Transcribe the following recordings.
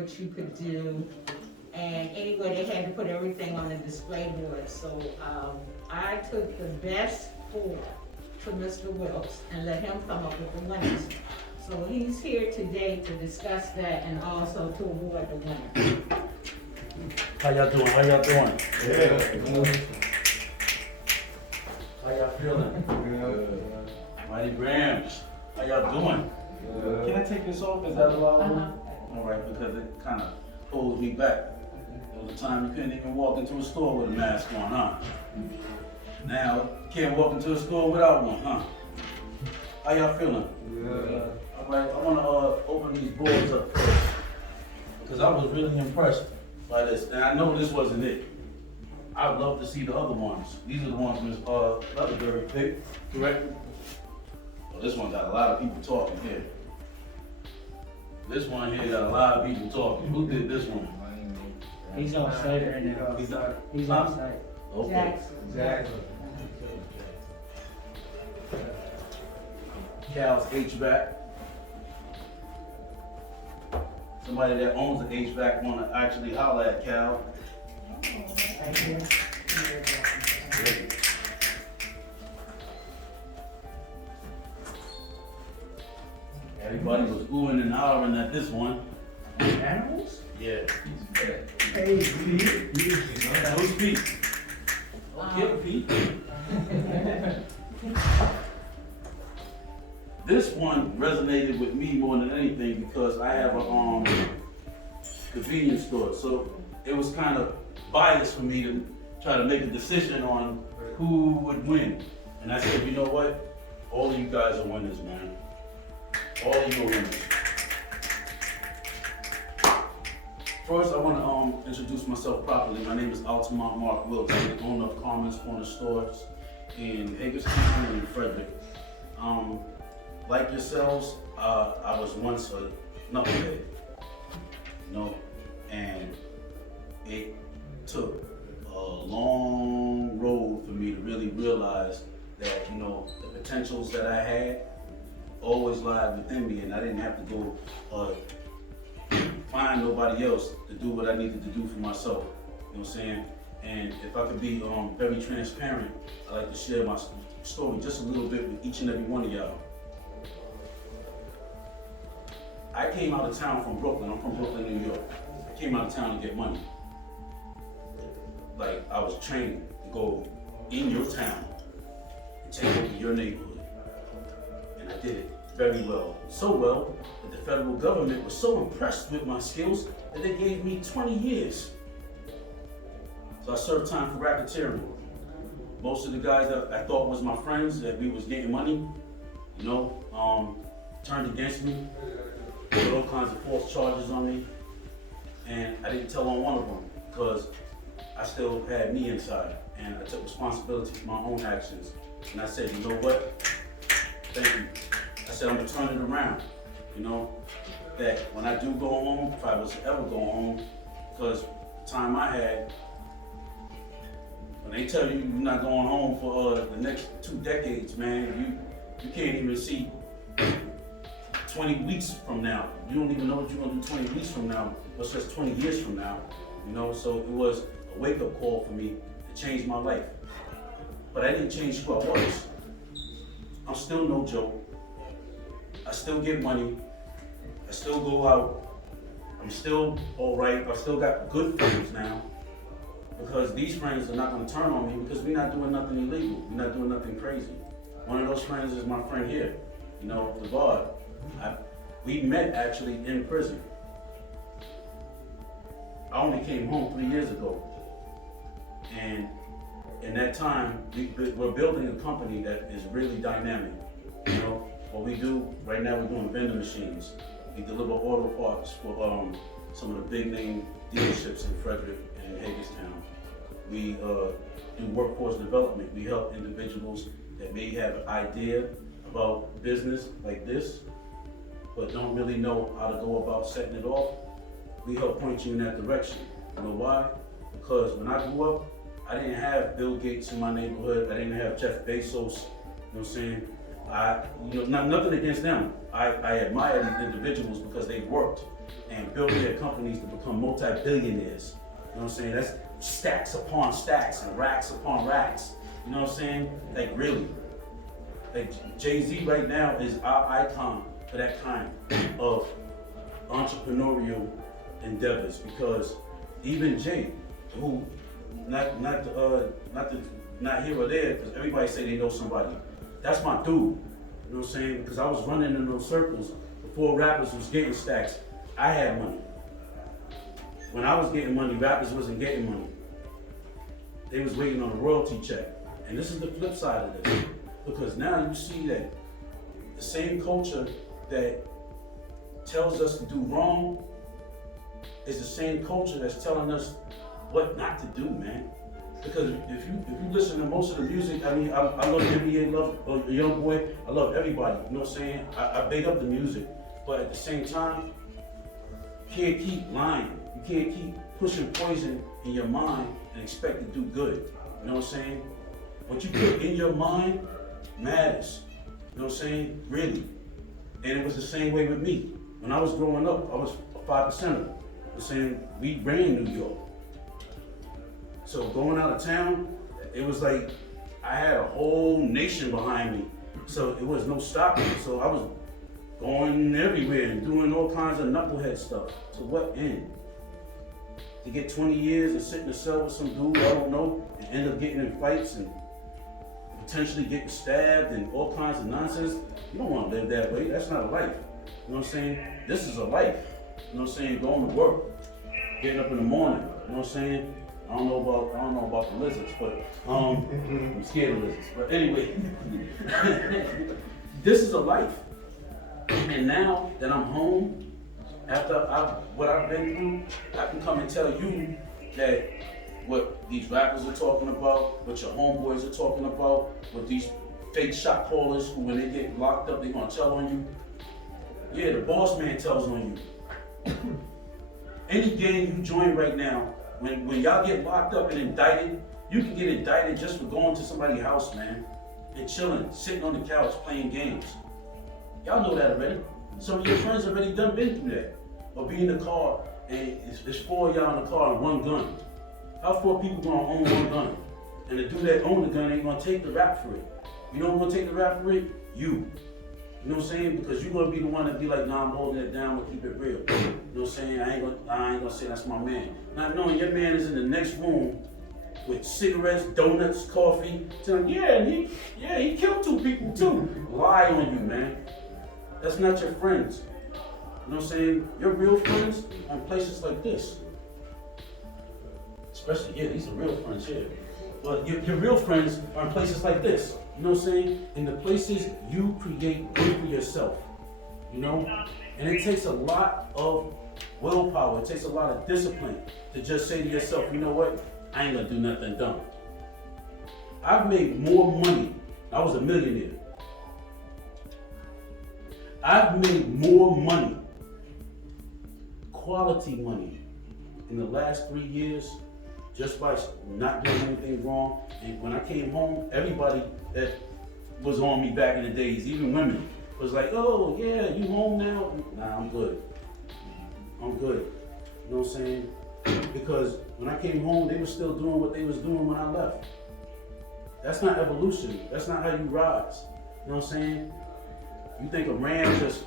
what you could do. And anyway, they had to put everything on the display board. So I took the best 4 to Mr. Wilks and let him come up with the winners. So he's here today to discuss that and also to award the winner. How y'all doing? How y'all doing? Yeah. How y'all feeling? Good. Mighty Grams. How y'all doing? Good. Can I take this off? Is that allowed? All right, because it kind of holds me back. There was a time you couldn't even walk into a store with a mask on, huh? Now, you can't walk into a store without one, huh? How y'all feeling? Yeah. All right, I want to open these boards up first because I was really impressed by this, and I know this wasn't it. I would love to see the other ones. These are the ones Ms. Leatherberry picked, correct? Well, this one got a lot of people talking here. This one here got a lot of people talking. Who did this one? He's on site right now. He's on site. Okay. Jackson. Cal's HVAC. Somebody that owns the HVAC want to actually holler at Cal. Thank you. Everybody was oohing and hollering at this one. Animals? Yeah. Hey, Pete. Who's Pete? Okay, Pete. This one resonated with me more than anything because I have a convenience store, so it was kind of biased for me to try to make a decision on who would win. And I said, you know what? All of you guys are winners, man. All of you are winners. First, I want to introduce myself properly. My name is Altimont Mark Wilks. I'm the owner of Carmen's Corner Stores in Hagerstown and in Frederick. Like yourselves, I was once a knucklehead, you know, and it took a long road for me to really realize that, you know, the potentials that I had always lied within me, and I didn't have to go find nobody else to do what I needed to do for myself. You know what I'm saying? And if I could be very transparent, I like to share my story just a little bit with each and every one of y'all. I came out of town from Brooklyn. I'm from Brooklyn, New York. I came out of town to get money. Like, I was trained to go in your town and take over your neighborhood. And I did it very well. So well that the federal government was so impressed with my skills that they gave me 20 years. So I served time for racketeering. Most of the guys that I thought was my friends, that we was getting money, you know, turned against me. Put all kinds of false charges on me, and I didn't tell on one of them because I still had me inside, and I took responsibility for my own actions. And I said, you know what? Thank you. I said, I'm gonna turn it around. You know, that when I do go home, if I was to ever go home, because the time I had, when they tell you you're not going home for the next 2 decades, man, you can't even see 20 weeks from now. You don't even know what you're gonna do 20 weeks from now, what's just 20 years from now, you know? So it was a wake-up call for me to change my life. But I didn't change who I was. I'm still no joke. I still get money. I still go out. I'm still all right. I still got good friends now because these friends are not gonna turn on me because we're not doing nothing illegal. We're not doing nothing crazy. One of those friends is my friend here, you know, the guard. We met actually in prison. I only came home 3 years ago. And in that time, we're building a company that is really dynamic. You know, what we do, right now we're doing vending machines. We deliver auto parts for some of the big name dealerships in Frederick and in Hagerstown. We do workforce development. We help individuals that may have an idea about business like this, but don't really know how to go about setting it off. We help point you in that direction. You know why? Because when I grew up, I didn't have Bill Gates in my neighborhood. I didn't have Jeff Bezos. You know what I'm saying? Nothing against them. I admire these individuals because they worked and build their companies to become multi-billionaires. You know what I'm saying? That's stacks upon stacks and racks upon racks. You know what I'm saying? Like really. Like Jay-Z right now is our icon for that kind of entrepreneurial endeavors, because even Jay, who not here or there, because everybody say they know somebody. That's my dude. You know what I'm saying? Because I was running in those circles before rappers was getting stacks. I had money. When I was getting money, rappers wasn't getting money. They was waiting on a royalty check. And this is the flip side of this. Because now you see that the same culture that tells us to do wrong is the same culture that's telling us what not to do, man. Because if you listen to most of the music, I mean, I love NBA, love Young Boy, I love everybody, you know what I'm saying? I big up the music, but at the same time, you can't keep lying. You can't keep pushing poison in your mind and expect to do good, you know what I'm saying? What you put in your mind matters, you know what I'm saying? Really. And it was the same way with me. When I was growing up, I was a 5%er. You know what I'm saying? We ran New York. So going out of town, it was like I had a whole nation behind me. So it was no stopping. So I was going everywhere and doing all kinds of knucklehead stuff. To what end? To get 20 years and sit in a cell with some dude I don't know and end up getting in fights and potentially getting stabbed and all kinds of nonsense. You don't want to live that way. That's not a life. You know what I'm saying? This is a life. You know what I'm saying? Going to work, getting up in the morning. You know what I'm saying? I don't know about the lizards, but I'm scared of lizards. But anyway, this is a life. And now that I'm home, after what I've been through, I can come and tell you that what these rappers are talking about, what your homeboys are talking about, what these fake shot callers who when they get locked up, they're gonna tell on you. Yeah, the boss man tells on you. Any gang you join right now, when y'all get locked up and indicted, you can get indicted just for going to somebody's house, man, and chilling, sitting on the couch, playing games. Y'all know that already. Some of your friends already been through that. Or be in the car, and it's 4 of y'all in the car and one gun. How 4 people gonna own one gun? And the dude that own the gun ain't gonna take the rap for it. You know who's gonna take the rap for it? You. You know what I'm saying? Because you're gonna be the one that be like, nah, I'm holding it down, but keep it real. You know what I'm saying? I ain't gonna say that's my man. Not knowing your man is in the next room with cigarettes, donuts, coffee, telling, he killed 2 people too. Lie on you, man. That's not your friends. You know what I'm saying? Your real friends are in places like this. Especially, these are real friends here. But your real friends are in places like this. You know what I'm saying? In the places you create good for yourself. You know? And it takes a lot of willpower. It takes a lot of discipline to just say to yourself, you know what? I ain't gonna do nothing dumb. I've made more money. I was a millionaire. I've made more money, quality money, in the last 3 years just by not doing anything wrong. And when I came home, everybody that was on me back in the days, even women, was like, oh yeah, you home now? Nah, I'm good. I'm good. You know what I'm saying? Because when I came home, they were still doing what they was doing when I left. That's not evolution. That's not how you rise. You know what I'm saying? You think a ram just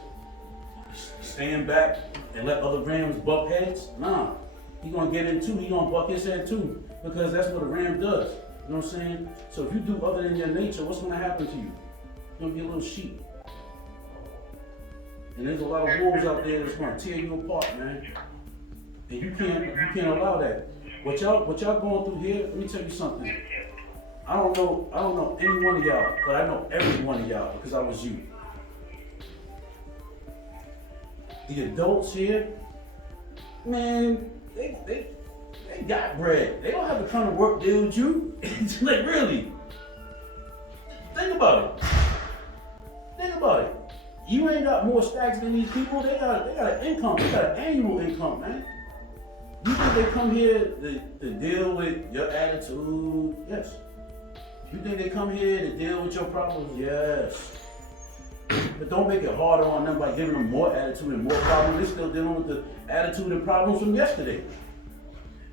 stand back and let other rams buck heads? Nah. He gonna get in too, he gonna buck his head too, because that's what a ram does. You know what I'm saying? So if you do other than your nature, what's gonna happen to you? You're gonna be a little sheep. And there's a lot of wolves out there that's gonna tear you apart, man. And you can't allow that. What y'all going through here, let me tell you something. I don't know any one of y'all, but I know every one of y'all because I was you. The adults here, man, they got bread. They don't have the kind of work deal with you. Like really. Think about it. You ain't got more stacks than these people. They got an income. They got an annual income, man. You think they come here to deal with your attitude? Yes. You think they come here to deal with your problems? Yes. But don't make it harder on them by giving them more attitude and more problems. They're still dealing with the attitude and problems from yesterday.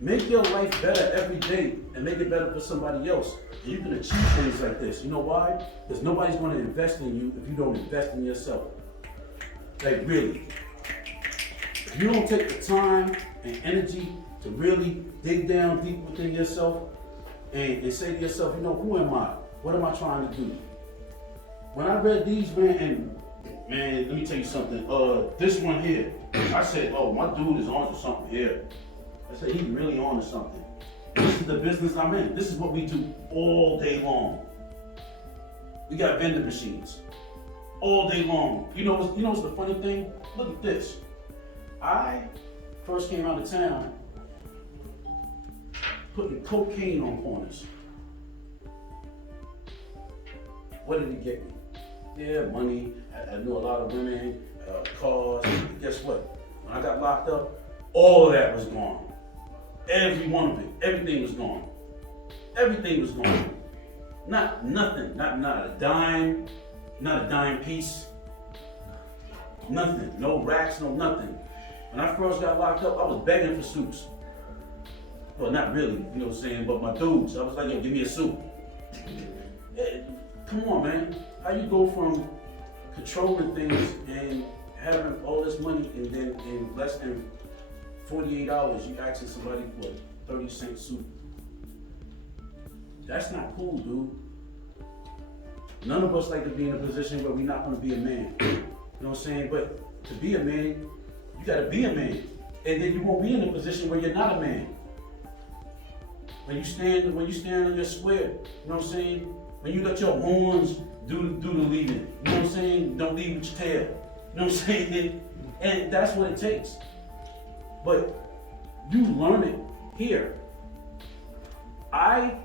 Make your life better every day and make it better for somebody else. And you can achieve things like this. You know why? Because nobody's going to invest in you if you don't invest in yourself. Like really. If you don't take the time and energy to really dig down deep within yourself and say to yourself, you know, who am I? What am I trying to do? When I read these, man, let me tell you something. This one here, I said, oh, my dude is on to something here. I said, he's really on to something. This is the business I'm in. This is what we do all day long. We got vending machines all day long. You know what's the funny thing? Look at this. I first came out of town putting cocaine on corners. What did it get me? Yeah, money. I knew a lot of women, cars. Guess what? When I got locked up, all of that was gone. Every one of it. Everything was gone. Everything was gone. Nothing. Not a dime. Not a dime piece. Nothing. No racks, no nothing. When I first got locked up, I was begging for soups. Well, not really, you know what I'm saying, but my dudes, I was like, yo, give me a soup. Hey, come on, man. How you go from controlling things and having all this money and then in less than 48 hours, you asking somebody for a 30-cent soup? That's not cool, dude. None of us like to be in a position where we're not going to be a man. You know what I'm saying? But to be a man, you got to be a man. And then you won't be in a position where you're not a man. When you stand on your square, you know what I'm saying? When you let your horns do the leading, you know what I'm saying? Don't lead with your tail. You know what I'm saying? And that's what it takes. But you learn it here. I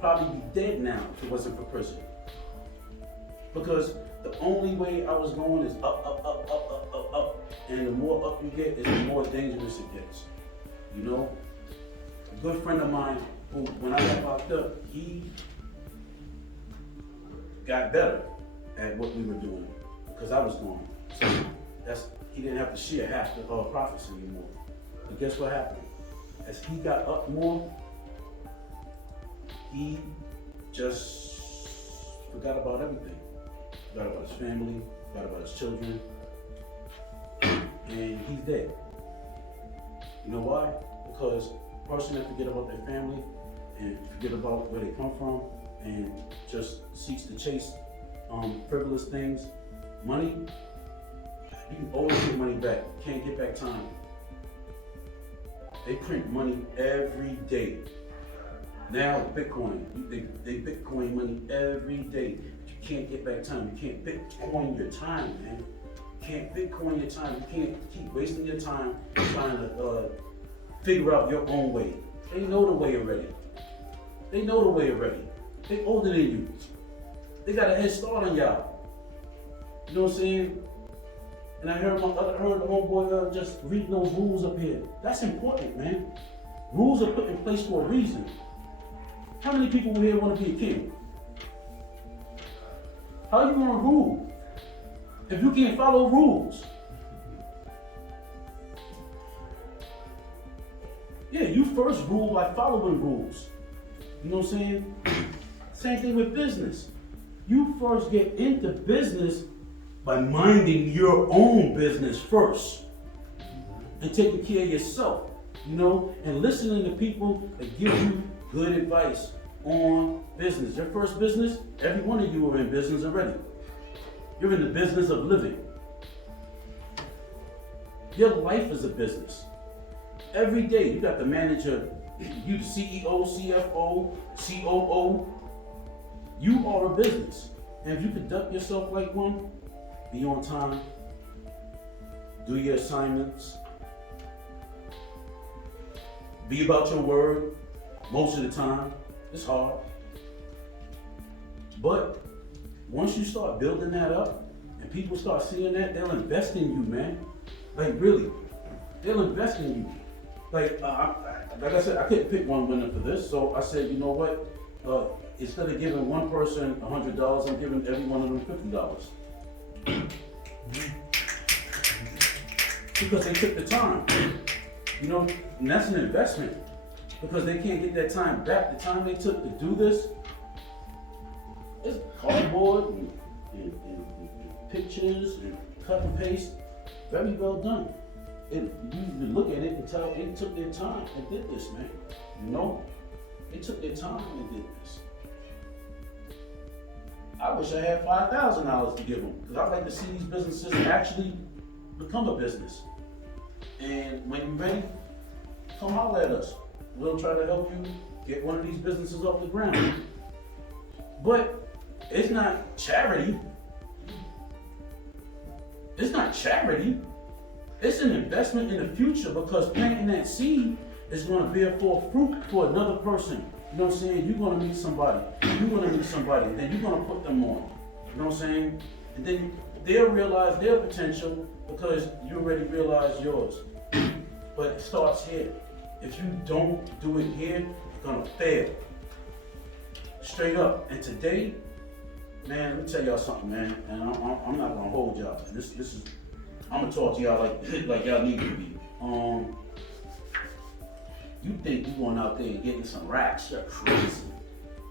probably be dead now if it wasn't for prison. Because the only way I was going is up. And the more up you get, is the more dangerous it gets. You know? A good friend of mine, who, when I got locked up, he got better at what we were doing because I was gone. So he didn't have to share half the profits anymore. But guess what happened? As he got up more, he just forgot about everything. Forgot about his family, forgot about his children, and he's dead. You know why? Because a person that forget about their family and forget about where they come from and just seeks to chase frivolous things, money, you can always get money back. You can't get back time. They print money every day. Now Bitcoin, they Bitcoin money every day. But you can't get back time. You can't Bitcoin your time, man. You can't Bitcoin your time. You can't keep wasting your time trying to figure out your own way. They know the way already. They know the way already. They older than you. They got a head start on y'all. You know what I'm saying? And I heard the homeboy just reading those rules up here. That's important, man. Rules are put in place for a reason. How many people here want to be a king? How are you going to rule if you can't follow rules? Yeah, you first rule by following rules. You know what I'm saying? Same thing with business. You first get into business by minding your own business first and taking care of yourself, you know, and listening to people that give you good advice on business. Your first business, every one of you are in business already. You're in the business of living. Your life is a business. Every day you got the manager, you the CEO, CFO, COO. You are a business. And if you conduct yourself like one, be on time, do your assignments, be about your word most of the time. It's hard. But once you start building that up and people start seeing that, they'll invest in you, man. Like really, they'll invest in you. Like I said, I couldn't pick one winner for this, so I said, you know what? Instead of giving one person $100, I'm giving every one of them $50. Because they took the time. You know, and that's an investment. Because they can't get that time back. The time they took to do this, it's cardboard and pictures and cut and paste. Very well done. You can look at it and tell they took their time and did this, man. You know? They took their time and did this. I wish I had $5,000 to give them, because I'd like to see these businesses actually become a business. And when you're ready, come holler at us. We'll try to help you get one of these businesses off the ground. But it's not charity. It's not charity. It's an investment in the future, because planting that seed is going to bear forth fruit for another person. You know what I'm saying? You're going to meet somebody. You're going to meet somebody. And then you're going to put them on. You know what I'm saying? And then they'll realize their potential because you already realized yours. But it starts here. If you don't do it here, you're going to fail. Straight up. And today, man, let me tell y'all something, man. And I'm not going to hold y'all. This is, I'm going to talk to y'all like y'all need to be. You think you're going out there and getting some racks, you're crazy.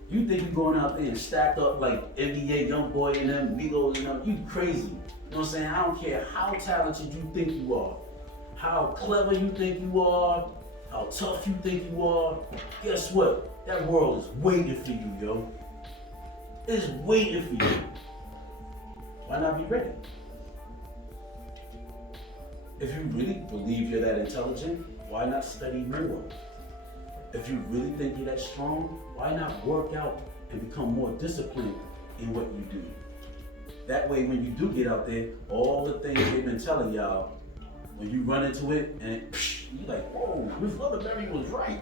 You think you're going out there and stacked up like NBA YoungBoy and them, Migos and them, you crazy. You know what I'm saying? I don't care how talented you think you are, how clever you think you are, how tough you think you are. Guess what? That world is waiting for you, yo. It's waiting for you. Why not be ready? If you really believe you're that intelligent, why not study more? If you really think you're that strong, why not work out and become more disciplined in what you do? That way, when you do get out there, all the things they've been telling y'all, when you run into it, and you're like, whoa, Miss Leatherberry was right.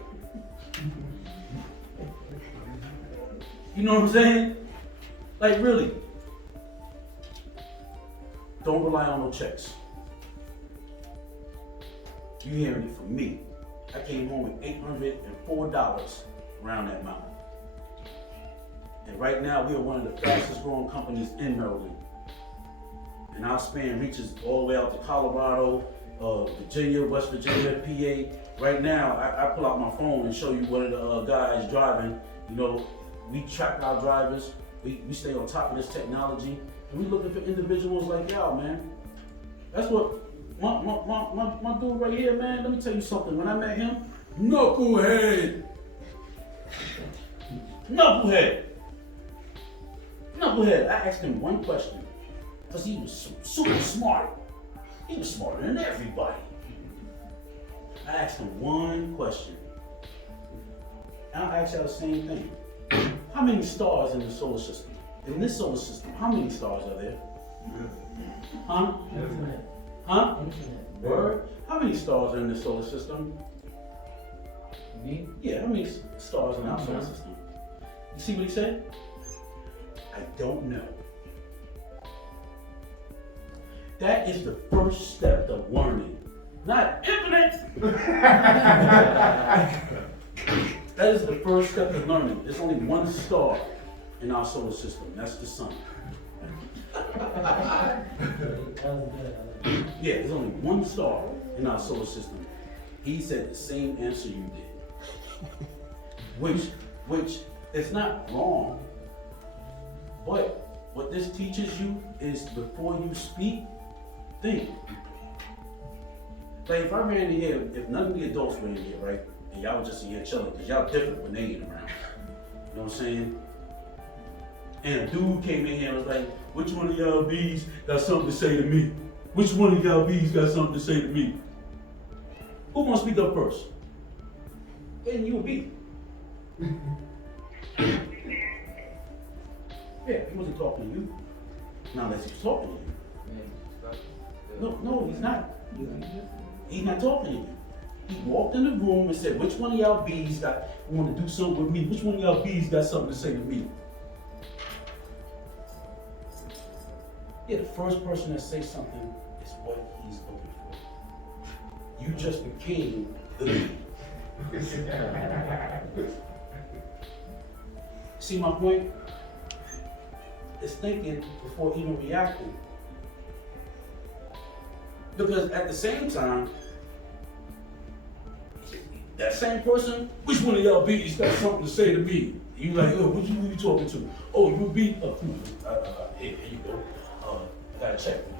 You know what I'm saying? Like, really. Don't rely on no checks. You hearing it from me. I came home with $804 around that mountain. And right now, we are one of the fastest growing companies in Maryland. And our span reaches all the way out to Colorado, Virginia, West Virginia, PA. Right now, I pull out my phone and show you one of the guys driving. You know, we track our drivers. We stay on top of this technology. And we looking for individuals like y'all, man. That's what my dude right here, man, let me tell you something. When I met him, knucklehead. I asked him one question, because he was super smart. He was smarter than everybody. I asked him one question. And I'll ask y'all the same thing. How many stars in the solar system? In this solar system, how many stars are there? Huh? Huh? Word? How many stars are in the solar system? Me? Yeah, how many stars in our solar system? You see what he said? I don't know. That is the first step of learning. Not infinite! That is the first step of learning. There's only one star in our solar system. That's the sun. Yeah, there's only one star in our solar system. He said the same answer you did. Which is not wrong, but what this teaches you is before you speak, think. Like if I ran in here, if none of the adults ran in here, right? And y'all were just in here chilling, because y'all different when they ain't around. You know what I'm saying? And a dude came in here and was like, which one of y'all bees got something to say to me? Which one of y'all bees got something to say to me? Who wants to speak up first? And you a bee. Yeah, he wasn't talking to you. Now unless he's talking to you. No, he's not. He's not talking to you. He walked in the room and said, which one of y'all bees want to do something with me? Which one of y'all bees got something to say to me? Yeah, the first person to say something is what he's looking for. You just became the bee. See my point? It's thinking before even reacting. Because at the same time, that same person, which one of y'all bees got something to say to me? You like, oh, who you talking to? Oh, you beat? Here you go. I gotta check with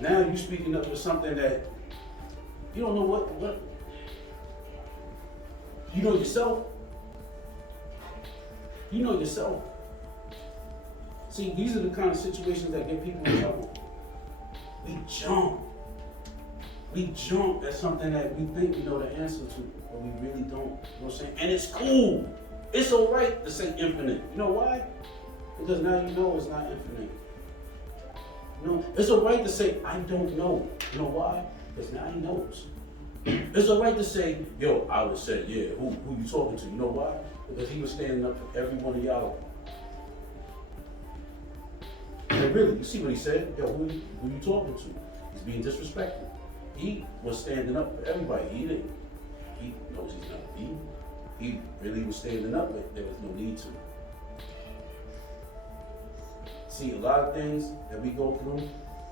you. Now you speaking up for something that you don't know what. You know yourself. You know yourself. See, these are the kind of situations that get people in trouble. We jump at something that we think we know the answer to, but we really don't. You know what I'm saying? And it's cool. It's all right to say infinite. You know why? Because now you know it's not infinite. You know, it's all right to say, I don't know. You know why? Because now he knows. It's all right to say, yo, I would say, yeah, who you talking to? You know why? Because he was standing up for every one of y'all. And really, you see what he said? Yo, who you talking to? He's being disrespectful. He was standing up for everybody. He knows he's not being. He really was standing up, but there was no need to. See, a lot of things that we go through,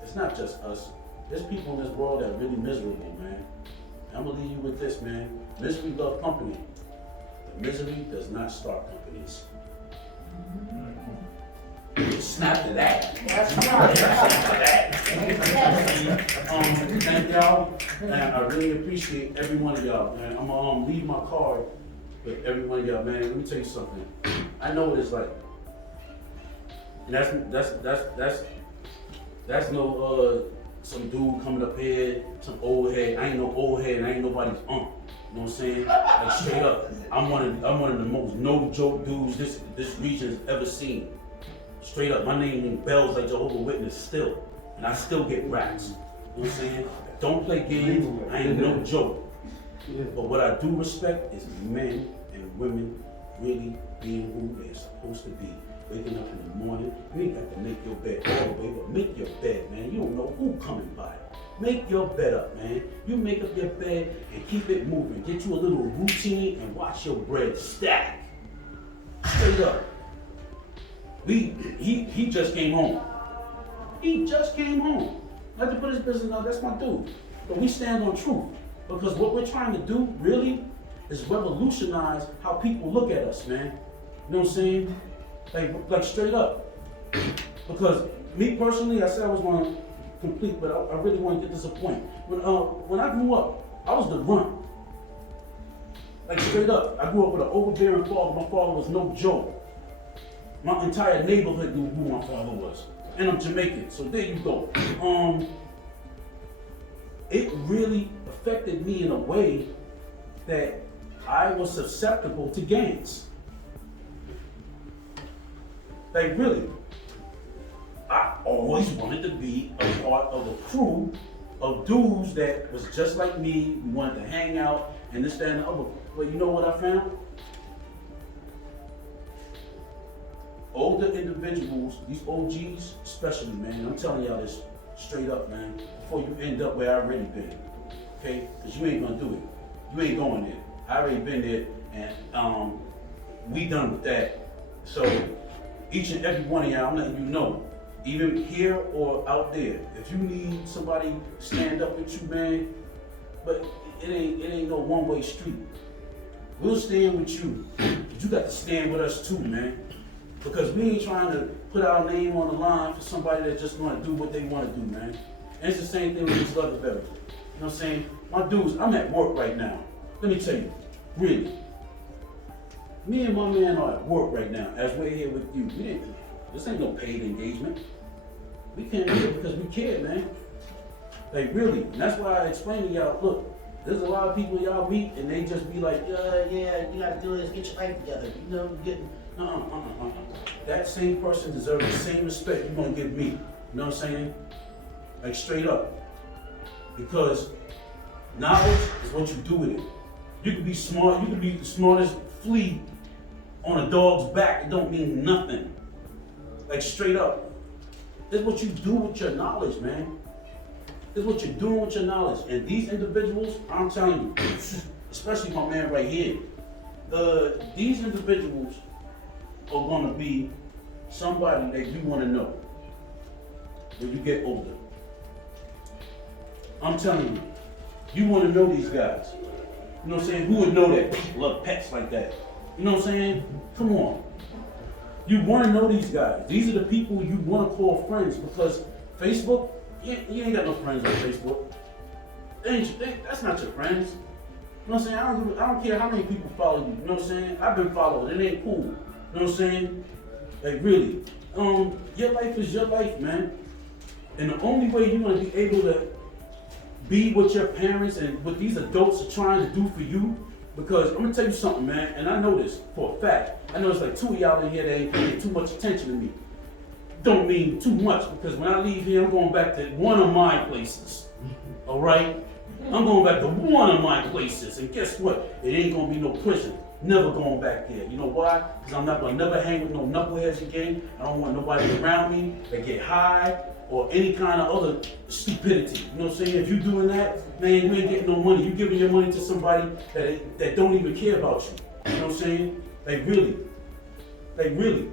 it's not just us. There's people in this world that are really miserable, man. I'm gonna leave you with this, man. Misery loves company. But misery does not start companies. Snap to that. That's right. Thank y'all, and I really appreciate every one of y'all. And I'm gonna leave my card with every one of y'all, man. Let me tell you something. I know what it's like. And that's no some dude coming up here, some old head. I ain't no old head, and I ain't nobody's You know what I'm saying? Like straight up, I'm one of the most no joke dudes this region has ever seen. Straight up, my name bells like Jehovah's Witness still, and I still get raps. You know what I'm saying? Don't play games. I ain't no joke. But what I do respect is men and women really being who they're supposed to be. Waking up in the morning, you ain't got to make your bed all the way, but make your bed, man. You don't know who coming by. Make your bed up, man. You make up your bed and keep it moving. Get you a little routine and watch your bread stack. Straight up. He just came home. He just came home. Not to put his business out, that's my dude. But we stand on truth. Because what we're trying to do, really, is revolutionize how people look at us, man. You know what I'm saying? Like straight up. Because me personally, I said I was going to complete, but I really want to get to this point. When I grew up, I was the runt. Like straight up, I grew up with an overbearing father. My father was no joke. My entire neighborhood knew who my father was. And I'm Jamaican, so there you go. It really affected me in a way that I was susceptible to gangs. Like really, I always wanted to be a part of a crew of dudes that was just like me. We wanted to hang out and this, that, and the other. But you know what I found? Older individuals, these OGs especially, man, I'm telling y'all this straight up, man, before you end up where I already been, okay? Because you ain't gonna do it. You ain't going there. I already been there, and we done with that. So each and every one of y'all, I'm letting you know, even here or out there, if you need somebody to stand up with you, man, but it ain't no one-way street. We'll stand with you, but you got to stand with us too, man. Because we ain't trying to put our name on the line for somebody that just want to do what they want to do, man. And it's the same thing with these other veterans. You know what I'm saying? My dudes, I'm at work right now. Let me tell you, really. Me and my man are at work right now as we're here with you. This ain't no paid engagement. We came here because we care, man. Like really. And that's why I explained to y'all, look, there's a lot of people y'all meet and they just be like, yeah, you gotta do this, get your life together. You know, getting that same person deserves the same respect you're gonna give me. You know what I'm saying? Like straight up. Because knowledge is what you do with it. You can be smart, you can be the smartest flea on a dog's back, it don't mean nothing. Like straight up. It's what you do with your knowledge, man. It's what you're doing with your knowledge. And these individuals, I'm telling you, especially my man right here, these individuals are gonna be somebody that you wanna know. when you get older. I'm telling you, you want to know these guys. You know what I'm saying? Who would know that people love pets like that? You know what I'm saying? Come on. You want to know these guys. These are the people you want to call friends, because Facebook, you ain't got no friends on Facebook. That's not your friends. You know what I'm saying? I don't care how many people follow you. You know what I'm saying? I've been followed. It ain't cool. You know what I'm saying? Like really. Your life is your life, man. And the only way you're gonna be able to be what your parents and what these adults are trying to do for you, because I'm gonna tell you something, man, and I know this for a fact. I know it's like 2 of y'all in here that ain't paying too much attention to me. Don't mean too much, because when I leave here, I'm going back to one of my places. All right? I'm going back to one of my places, and guess what? It ain't gonna be no prison. Never going back there. You know why? Because I'm not gonna never hang with no knuckleheads again. I don't want nobody around me that get high or any kind of other stupidity. You know what I'm saying? If you doing that, man, you ain't getting no money. You giving your money to somebody that don't even care about you. You know what I'm saying? Like really. Like really.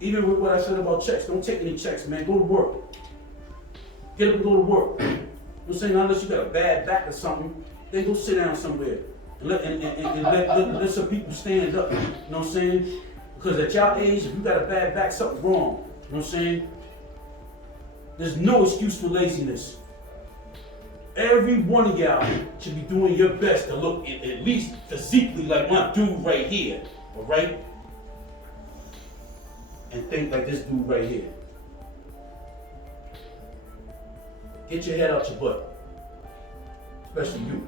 Even with what I said about checks, don't take any checks, man. Go to work. Get up and go to work. You know what I'm saying? Unless you got a bad back or something, then go sit down somewhere and let some people stand up. You know what I'm saying? Because at y'all age, if you got a bad back, something's wrong. You know what I'm saying? There's no excuse for laziness. Every one of y'all should be doing your best to look at least physically like my dude right here. All right? And think like this dude right here. Get your head out your butt. Especially you.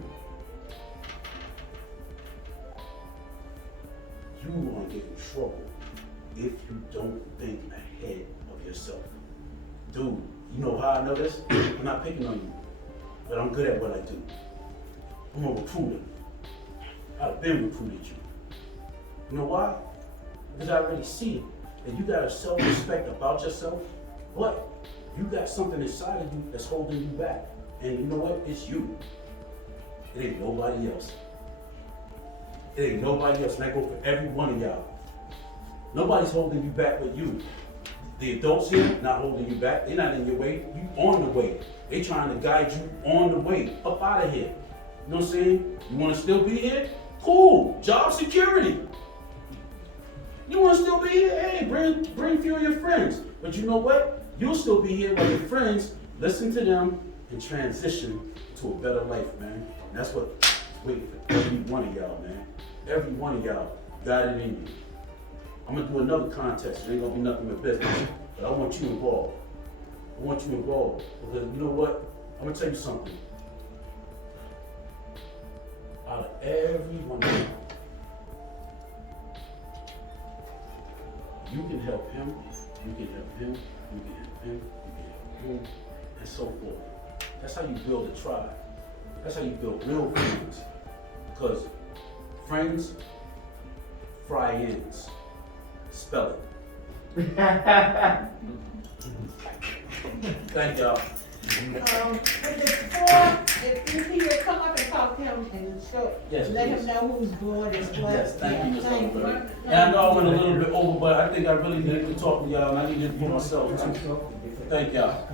You want to get in trouble if you don't think ahead of yourself. Dude, you know how I know this? I'm not picking on you, but I'm good at what I do. I'm a recruiter. I've been recruited you. You know why? Because I already see it. And you got a self-respect about yourself, but you got something inside of you that's holding you back. And you know what? It's you. It ain't nobody else. It ain't nobody else. And I go for every one of y'all. Nobody's holding you back but you. The adults here not holding you back. They're not in your way. You on the way. They trying to guide you on the way. Up out of here. You know what I'm saying? You want to still be here? Cool. Job security. You want to still be here? Hey, bring a few of your friends. But you know what? You'll still be here while your friends listen to them and transition to a better life, man. And that's what's waiting for every one of y'all, man. Every one of y'all got it in you. I'm gonna do another contest. It ain't gonna be nothing but business, but I want you involved. I want you involved because you know what? I'm gonna tell you something. Out of every one of you, you can help him, you can help him, you can help him, you can help him, and so forth. That's how you build a tribe. That's how you build real friends. Because friends fry ends. Spell it. Thank y'all. If you see her, come up and talk to him and show, Yes, let please. him know who's doing this, what. Yes, thank you. Thank you. And I know I went a little bit over, but I think I really needed to talk to y'all and I needed to for myself too. Thank y'all.